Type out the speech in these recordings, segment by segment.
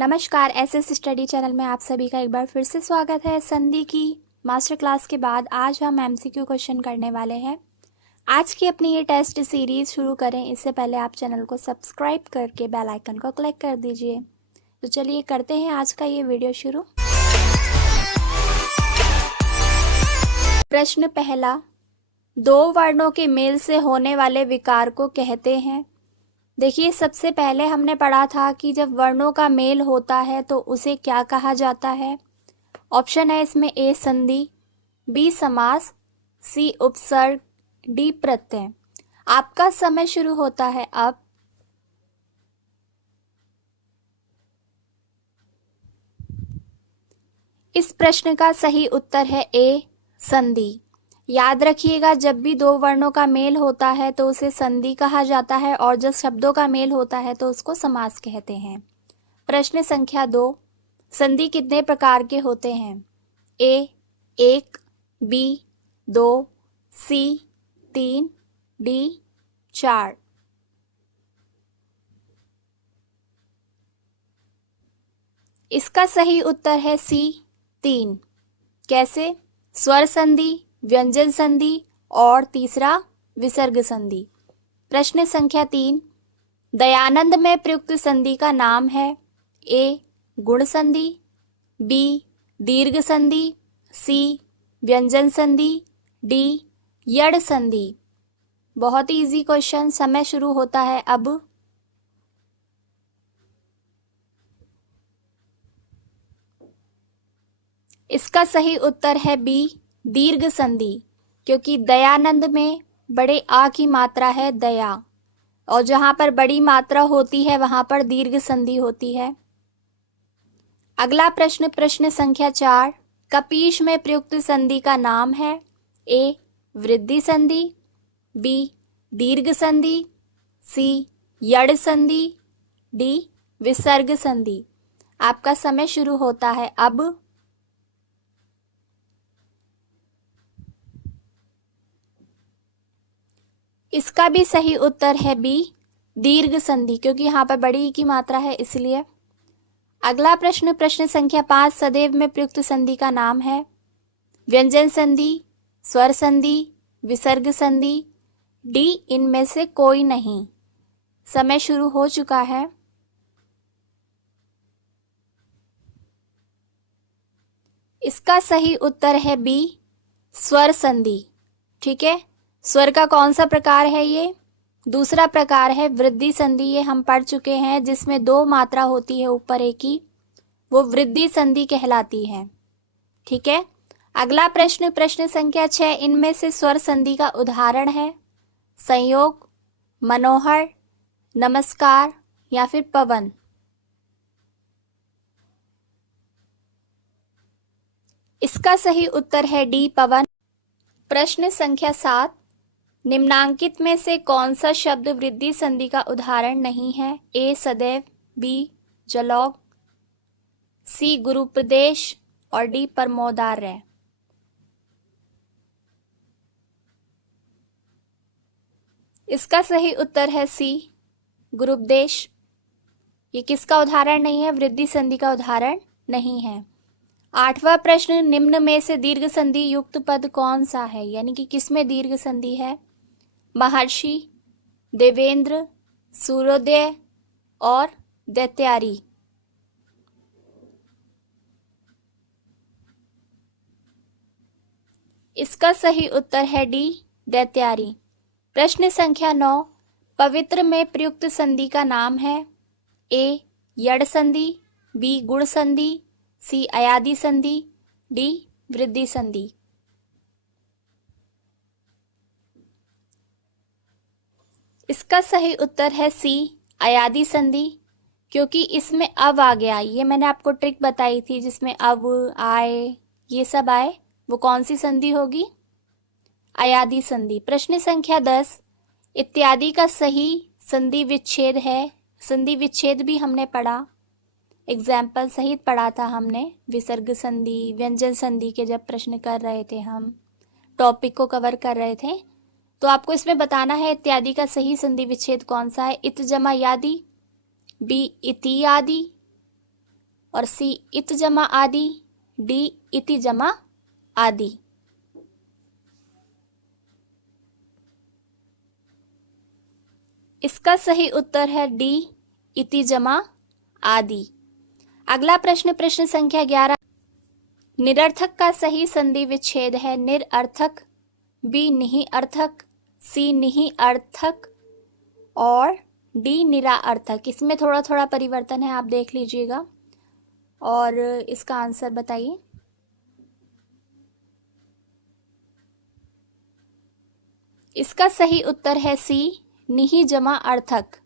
नमस्कार, SS study channel में आप सभी का एक बार फिर से स्वागत है। संधि की मास्टर क्लास के बाद आज हम एमसीक्यू क्वेश्चन करने वाले हैं। आज की अपनी ये टेस्ट सीरीज शुरू करें इससे पहले आप चैनल को सब्सक्राइब करके बेल आइकन को क्लिक कर दीजिए। तो चलिए करते हैं आज का ये वीडियो शुरू। प्रश्न पहला, दो वर्णों के मेल से होने वाले विकार को कहते हैं। देखिए, सबसे पहले हमने पढ़ा था कि जब वर्णों का मेल होता है तो उसे क्या कहा जाता है। ऑप्शन है इसमें ए संधि, बी समास, सी उपसर्ग, डी प्रत्यय। आपका समय शुरू होता है अब। इस प्रश्न का सही उत्तर है ए संधि। याद रखिएगा, जब भी दो वर्णों का मेल होता है तो उसे संधि कहा जाता है और जब शब्दों का मेल होता है तो उसको समास कहते हैं। प्रश्न संख्या 2, संधि कितने प्रकार के होते हैं। ए 1, बी 2, सी 3, डी 4। इसका सही उत्तर है सी 3। कैसे? स्वर संधि, व्यंजन संधि और तीसरा विसर्ग संधि। प्रश्न संख्या 3, दयानंद में प्रयुक्त संधि का नाम है। ए गुण संधि, बी दीर्घ संधि, सी व्यंजन संधि, डी यड़ संधि। बहुत ही इजी क्वेश्चन। समय शुरू होता है अब। इसका सही उत्तर है बी दीर्घ संधि, क्योंकि दयानंद में बड़े आ की मात्रा है दया, और जहां पर बड़ी मात्रा होती है वहां पर दीर्घ संधि होती है। अगला प्रश्न, प्रश्न संख्या 4, कपीश में प्रयुक्त संधि का नाम है। ए वृद्धि संधि, बी दीर्घ संधि, सी यड़ संधि, डी विसर्ग संधि। आपका समय शुरू होता है अब। इसका भी सही उत्तर है बी दीर्घ संधि, क्योंकि यहाँ पर बड़ी ई की मात्रा है इसलिए। अगला प्रश्न, प्रश्न संख्या 5, सदैव में प्रयुक्त संधि का नाम है। व्यंजन संधि, स्वर संधि, विसर्ग संधि, डी इनमें से कोई नहीं। समय शुरू हो चुका है। इसका सही उत्तर है बी स्वर संधि। ठीक है, स्वर का कौन सा प्रकार है? ये दूसरा प्रकार है वृद्धि संधि। ये हम पढ़ चुके हैं, जिसमें दो मात्रा होती है ऊपर एक की, वो वृद्धि संधि कहलाती है। ठीक है, अगला प्रश्न, प्रश्न संख्या 6, इनमें से स्वर संधि का उदाहरण है। संयोग, मनोहर, नमस्कार या फिर पवन। इसका सही उत्तर है डी पवन। प्रश्न संख्या 7, निम्नांकित में से कौन सा शब्द वृद्धि संधि का उदाहरण नहीं है। ए सदैव, बी जलौग, सी गुरुप्रदेश और डी परमोदार्य। इसका सही उत्तर है सी गुरुपदेश। ये किसका उदाहरण नहीं है? वृद्धि संधि का उदाहरण नहीं है। 8वां प्रश्न, निम्न में से दीर्घ संधि युक्त पद कौन सा है, यानी कि किसमें दीर्घ संधि है। महर्षि, देवेंद्र, सूर्योदय और दैत्यारी। इसका सही उत्तर है डी दैत्यारी। प्रश्न संख्या 9, पवित्र में प्रयुक्त संधि का नाम है। ए यड़ संधि, बी गुण संधि, सी अयादि संधि, डी वृद्धि संधि। इसका सही उत्तर है सी अयादि संधि, क्योंकि इसमें अव आ गया। ये मैंने आपको ट्रिक बताई थी, जिसमें अव आए ये सब आए, वो कौन सी संधि होगी? अयादि संधि। प्रश्न संख्या 10, इत्यादि का सही संधि विच्छेद है। संधि विच्छेद भी हमने पढ़ा, एग्जाम्पल सहित पढ़ा था हमने। विसर्ग संधि, व्यंजन संधि के जब प्रश्न कर रहे थे, हम टॉपिक को कवर कर रहे थे, तो आपको इसमें बताना है इत्यादि का सही संधि विच्छेद कौन सा है। इत जमा यादि, बी इति आदि, और सी इत जमा आदि, डी इति जमा आदि। इसका सही उत्तर है डी इति जमा आदि। अगला प्रश्न, प्रश्न संख्या 11। निरर्थक का सही संधि विच्छेद है निरअर्थक, बी निहीअर्थक, सी निहीअर्थक और डी निराअर्थक। इसमें थोड़ा थोड़ा परिवर्तन है, आप देख लीजिएगा और इसका आंसर बताइए। इसका सही उत्तर है सी निही जमा अर्थक।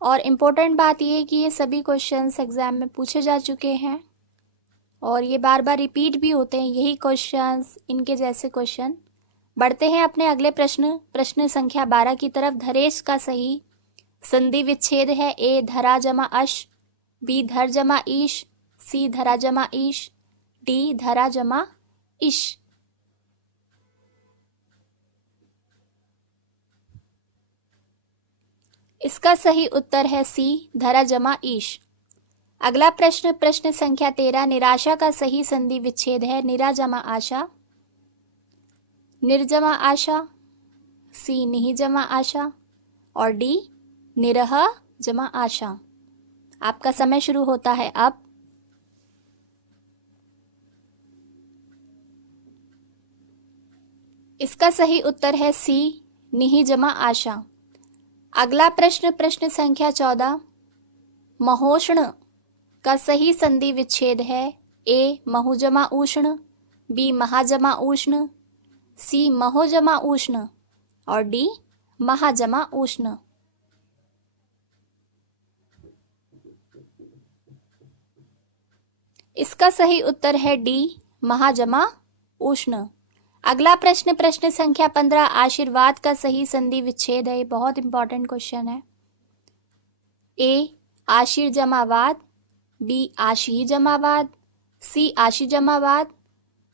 और इम्पोर्टेंट बात यह है कि ये सभी क्वेश्चंस एग्जाम में पूछे जा चुके हैं और ये बार बार रिपीट भी होते हैं यही क्वेश्चंस, इनके जैसे क्वेश्चन। बढ़ते हैं अपने अगले प्रश्न, प्रश्न संख्या 12 की तरफ। धरेश का सही संधि विच्छेद है ए धरा जमा अश, बी धर जमा ईश, सी धरा जमा ईश, डी धरा जमा इश। इसका सही उत्तर है सी धरा जमा ईश। अगला प्रश्न, प्रश्न संख्या 13। निराशा का सही संधि विच्छेद है निरा जमा आशा, निर्जमा आशा, सी निही जमा आशा और डी निरह जमा आशा। आपका समय शुरू होता है अब। इसका सही उत्तर है सी निही जमा आशा। अगला प्रश्न, प्रश्न संख्या 14। महोष्ण का सही संधि विच्छेद है ए महु जमा उष्ण, बी महाजमा उष्ण, सी महो जमा उष्ण और डी महाजमा उष्ण। इसका सही उत्तर है डी महाजमा उष्ण। अगला प्रश्न, प्रश्न संख्या 15। आशीर्वाद का सही संधि विच्छेद है, ये बहुत इंपॉर्टेंट क्वेश्चन है। ए आशीर जमावाद, बी आशी जमावाद, सी आशी जमावाद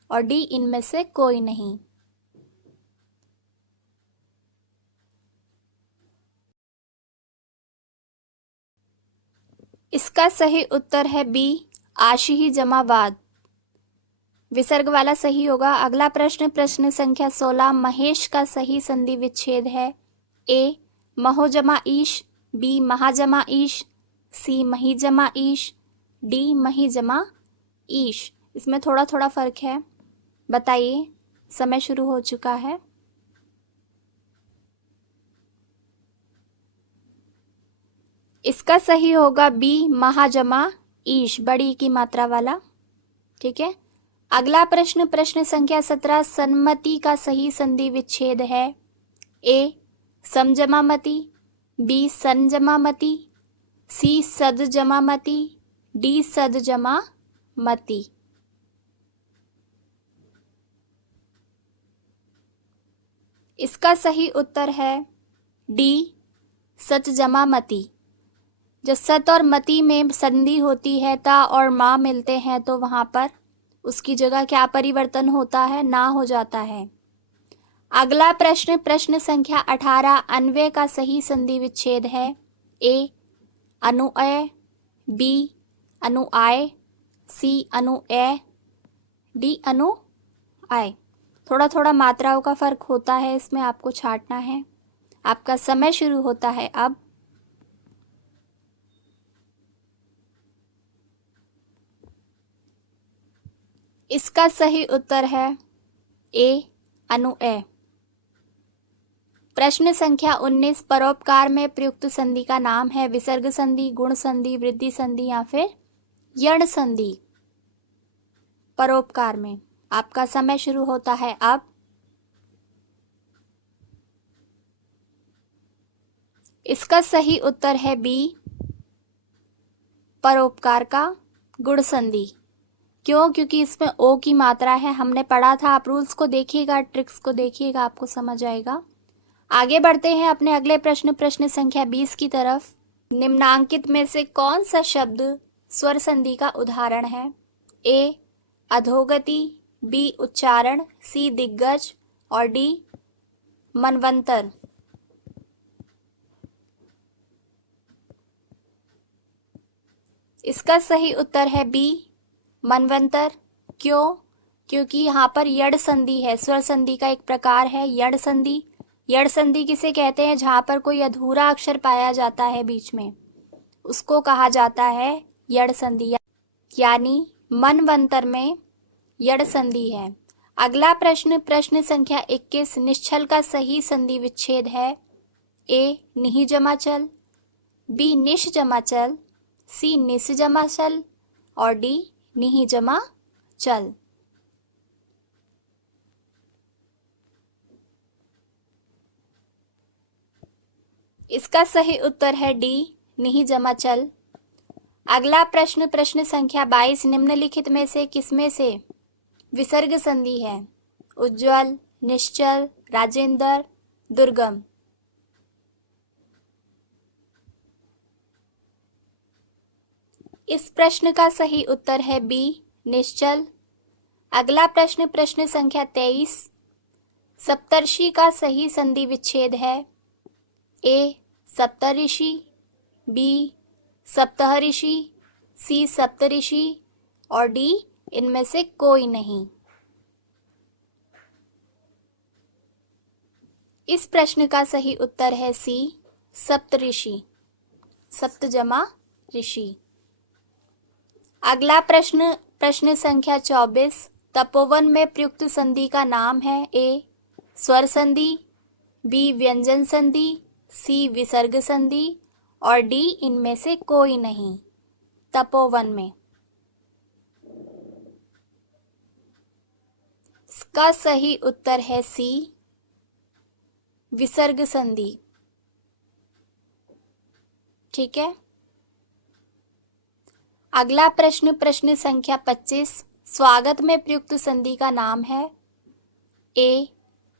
और डी इनमें से कोई नहीं। इसका सही उत्तर है बी आशी ही जमावाद, विसर्ग वाला सही होगा। अगला प्रश्न, प्रश्न संख्या 16। महेश का सही संधि विच्छेद है ए महो जमा ईश, बी महा जमा ईश, सी मही जमा ईश, डी मही जमा ईश। इसमें थोड़ा थोड़ा फर्क है, बताइए। समय शुरू हो चुका है। इसका सही होगा बी महाजमा ईश, बड़ी की मात्रा वाला। ठीक है। अगला प्रश्न, प्रश्न संख्या 17। सन्मति का सही संधि विच्छेद है ए समजमामति, बी संजमामति, सी सदजमामति, डी सदजमामति। इसका सही उत्तर है डी सतजमामति। जब सत और मति में संधि होती है, ता और मा मिलते हैं, तो वहां पर उसकी जगह क्या परिवर्तन होता है, ना हो जाता है। अगला प्रश्न, प्रश्न संख्या 18। अन्वय का सही संधि विच्छेद है ए अनुअय, बी अनुआय, सी अनुए, डी अनुआय। थोड़ा थोड़ा मात्राओं का फर्क होता है, इसमें आपको छांटना है। आपका समय शुरू होता है अब। इसका सही उत्तर है ए अनुए। प्रश्न संख्या 19। परोपकार में प्रयुक्त संधि का नाम है विसर्ग संधि, गुण संधि, वृद्धि संधि या फिर यण संधि। परोपकार में आपका समय शुरू होता है अब। इसका सही उत्तर है बी परोपकार का गुण संधि। क्यों? क्योंकि इसमें ओ की मात्रा है, हमने पढ़ा था। आप रूल्स को देखिएगा, ट्रिक्स को देखिएगा, आपको समझ आएगा। आगे बढ़ते हैं अपने अगले प्रश्न, प्रश्न संख्या 20 की तरफ। निम्नांकित में से कौन सा शब्द स्वर संधि का उदाहरण है? ए अधोगति, बी उच्चारण, सी दिग्गज और डी मनवंतर। इसका सही उत्तर है बी, मनवंतर। क्यों? क्योंकि यहाँ पर यड़ संधि है, स्वर संधि का एक प्रकार है यड़ संधि। यड़ संधि किसे कहते हैं? जहाँ पर कोई अधूरा अक्षर पाया जाता है बीच में, उसको कहा जाता है यड़ संधि, यानी मनवंतर में यड़ संधि है। अगला प्रश्न, प्रश्न संख्या 21, निश्चल का सही संधि विच्छेद है ए, निहि जमा चल, बी, निश जमा चल, सी, निस जमा चल और डी, निहि जमा चल। इसका सही उत्तर है डी, निहि जमा चल। अगला प्रश्न, प्रश्न संख्या 22, निम्नलिखित में से किसमें से विसर्ग संधि है? उज्ज्वल, निश्चल, राजेंद्र, दुर्गम। इस प्रश्न का सही उत्तर है बी, निश्चल। अगला प्रश्न, प्रश्न संख्या 23, सप्तर्षि का सही संधि विच्छेद है ए, सप्तऋषि, बी, सप्तऋषि, सी, सप्तऋषि और डी, इनमें से कोई नहीं। इस प्रश्न का सही उत्तर है सी, सप्तऋषि, सप्त जमा ऋषि। अगला प्रश्न, प्रश्न संख्या 24, तपोवन में प्रयुक्त संधि का नाम है ए, स्वर संधि, बी, व्यंजन संधि, सी, विसर्ग संधि और डी, इनमें से कोई नहीं। तपोवन में इसका सही उत्तर है सी, विसर्ग संधि। ठीक है। अगला प्रश्न, प्रश्न संख्या 25, स्वागत में प्रयुक्त संधि का नाम है ए,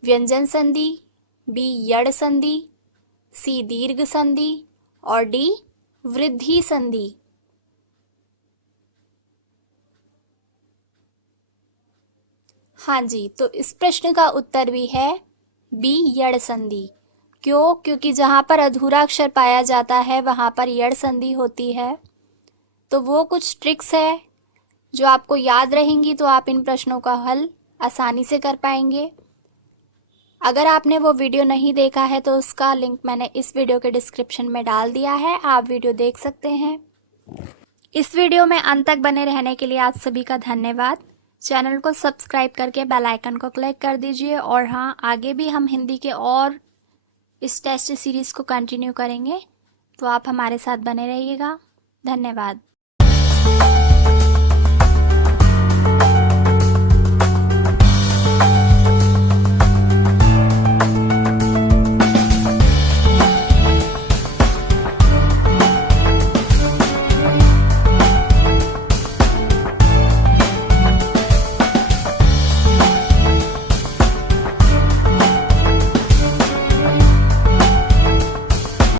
व्यंजन संधि, बी, यड़ संधि, सी, दीर्घ संधि और डी, वृद्धि संधि। हाँ जी, तो इस प्रश्न का उत्तर भी है बी, यड़ संधि। क्यों? क्योंकि जहाँ पर अधूरा अक्षर पाया जाता है वहाँ पर यड़ संधि होती है। तो वो कुछ ट्रिक्स है जो आपको याद रहेंगी तो आप इन प्रश्नों का हल आसानी से कर पाएंगे। अगर आपने वो वीडियो नहीं देखा है तो उसका लिंक मैंने इस वीडियो के डिस्क्रिप्शन में डाल दिया है, आप वीडियो देख सकते हैं। इस वीडियो में अंत तक बने रहने के लिए आप सभी का धन्यवाद। चैनल को सब्सक्राइब करके बेल आइकन को क्लिक कर दीजिए। और हाँ, आगे भी हम हिंदी के और इस टेस्ट सीरीज़ को कंटिन्यू करेंगे, तो आप हमारे साथ बने रहिएगा। धन्यवाद।